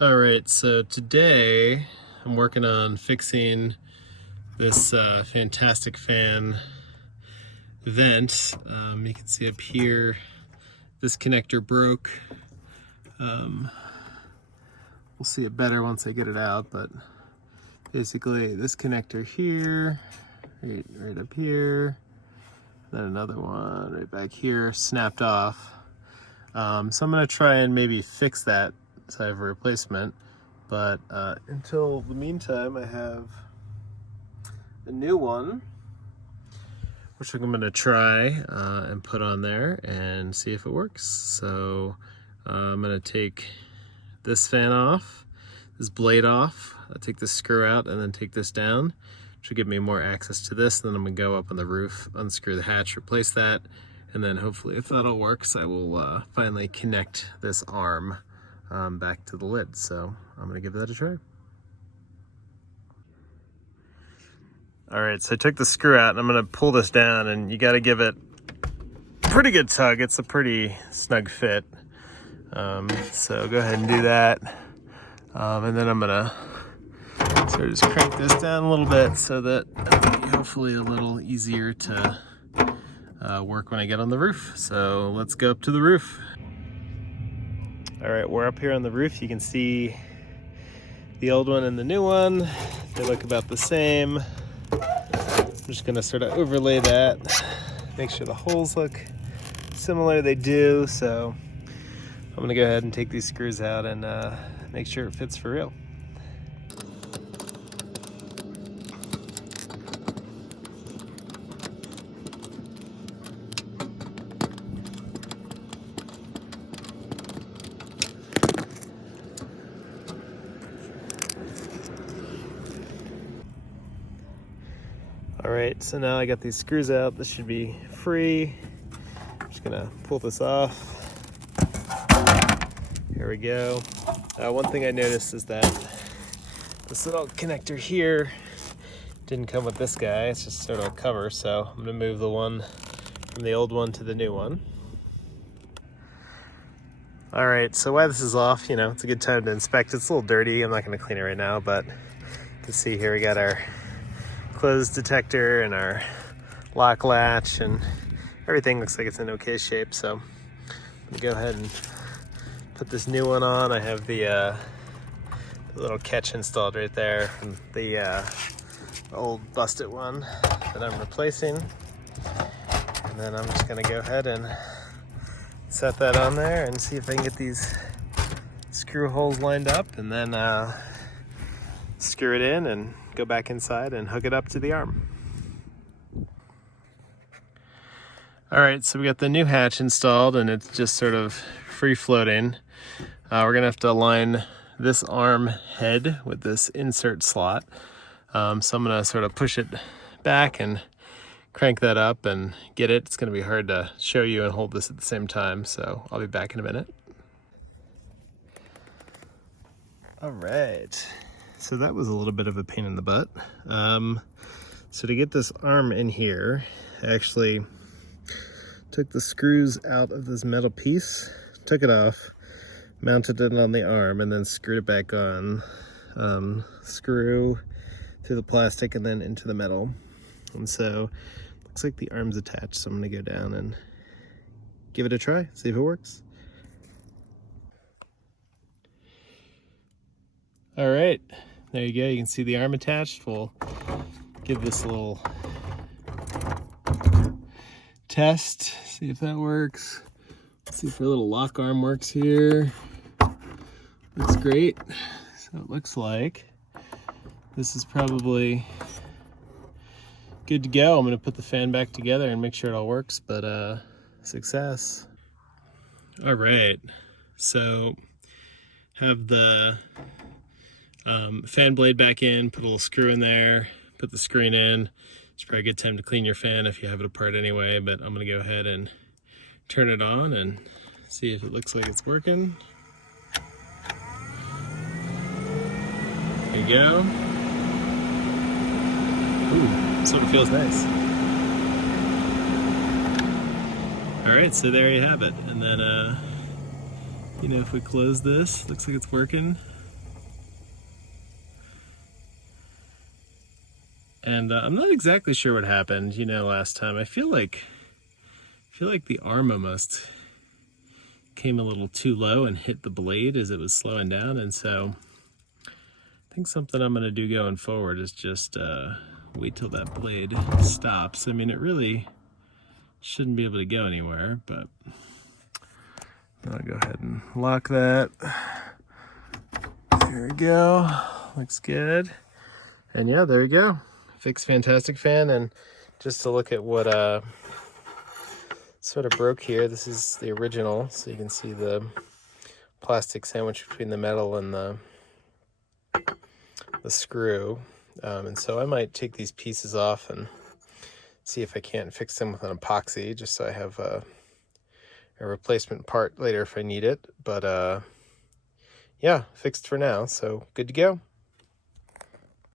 All right, so today I'm working on fixing this Fan-Tastic fan vent. You can see up here, this connector broke. We'll see it better once I get it out, but basically this connector here, right up here, then another one right back here, snapped off. So I'm gonna try and maybe fix that so I have a replacement. But until the meantime, I have a new one, which I'm gonna try and put on there and see if it works. So I'm gonna take this fan off, this blade off, I'll take this screw out and then take this down, which will give me more access to this. Then I'm gonna go up on the roof, unscrew the hatch, replace that, and then hopefully if that all works, I will finally connect this arm back to the lid. So I'm gonna give that a try. All right, so I took the screw out and I'm gonna pull this down, and you gotta give it a pretty good tug. It's a pretty snug fit. So go ahead and do that. And then I'm gonna sort of just crank this down a little bit so that it'll be hopefully a little easier to work when I get on the roof. So let's go up to the roof. All right, we're up here on the roof. You can see the old one and the new one. They look about the same. I'm just gonna sort of overlay that, make sure the holes look similar. They do, so I'm gonna go ahead and take these screws out and make sure it fits for real. All right, so now I got these screws out. This should be free. I'm just gonna pull this off. Here we go. One thing I noticed is that this little connector here didn't come with this guy. It's just sort of a cover, so I'm gonna move the one from the old one to the new one. All right, so while this is off, you know, it's a good time to inspect. It's a little dirty. I'm not gonna clean it right now, but you can see here we got our close detector and our lock latch, and everything looks like it's in okay shape. So I'm gonna go ahead and put this new one on. I have the little catch installed right there from the old busted one that I'm replacing. And then I'm just gonna go ahead and set that on there and see if I can get these screw holes lined up, and then screw it in and go back inside and hook it up to the arm. All right, so we got the new hatch installed and it's just sort of free floating. We're gonna have to align this arm head with this insert slot. So I'm gonna sort of push it back and crank that up and get it. It's gonna be hard to show you and hold this at the same time, so I'll be back in a minute. All right. So that was a little bit of a pain in the butt. So to get this arm in here, I actually took the screws out of this metal piece, took it off, mounted it on the arm, and then screwed it back on. Screw through the plastic and then into the metal. And so looks like the arm's attached, so I'm gonna go down and give it a try, see if it works. All right. There you go, you can see the arm attached. We'll give this a little test, see if that works. See if our little lock arm works here. Looks great. So it looks like this is probably good to go. I'm gonna put the fan back together and make sure it all works, but success. All right, so have the fan blade back in, put a little screw in there, put the screen in. It's probably a good time to clean your fan if you have it apart anyway, but I'm gonna go ahead and turn it on and see if it looks like it's working. There you go. Ooh, sort of feels nice. All right, so there you have it. And then, you know, if we close this, looks like it's working. And I'm not exactly sure what happened, you know, last time. I feel like the arm almost came a little too low and hit the blade as it was slowing down, and so I think something I'm going to do going forward is just wait till that blade stops. I mean, it really shouldn't be able to go anywhere, but I'll go ahead and lock that. There we go. Looks good. And yeah, there we go. Fixed Fan-Tastic fan. And just to look at what sort of broke here, this is the original, so you can see the plastic sandwich between the metal and the screw. And so I might take these pieces off and see if I can't fix them with an epoxy, just so I have a replacement part later if I need it. But yeah, fixed for now, so good to go.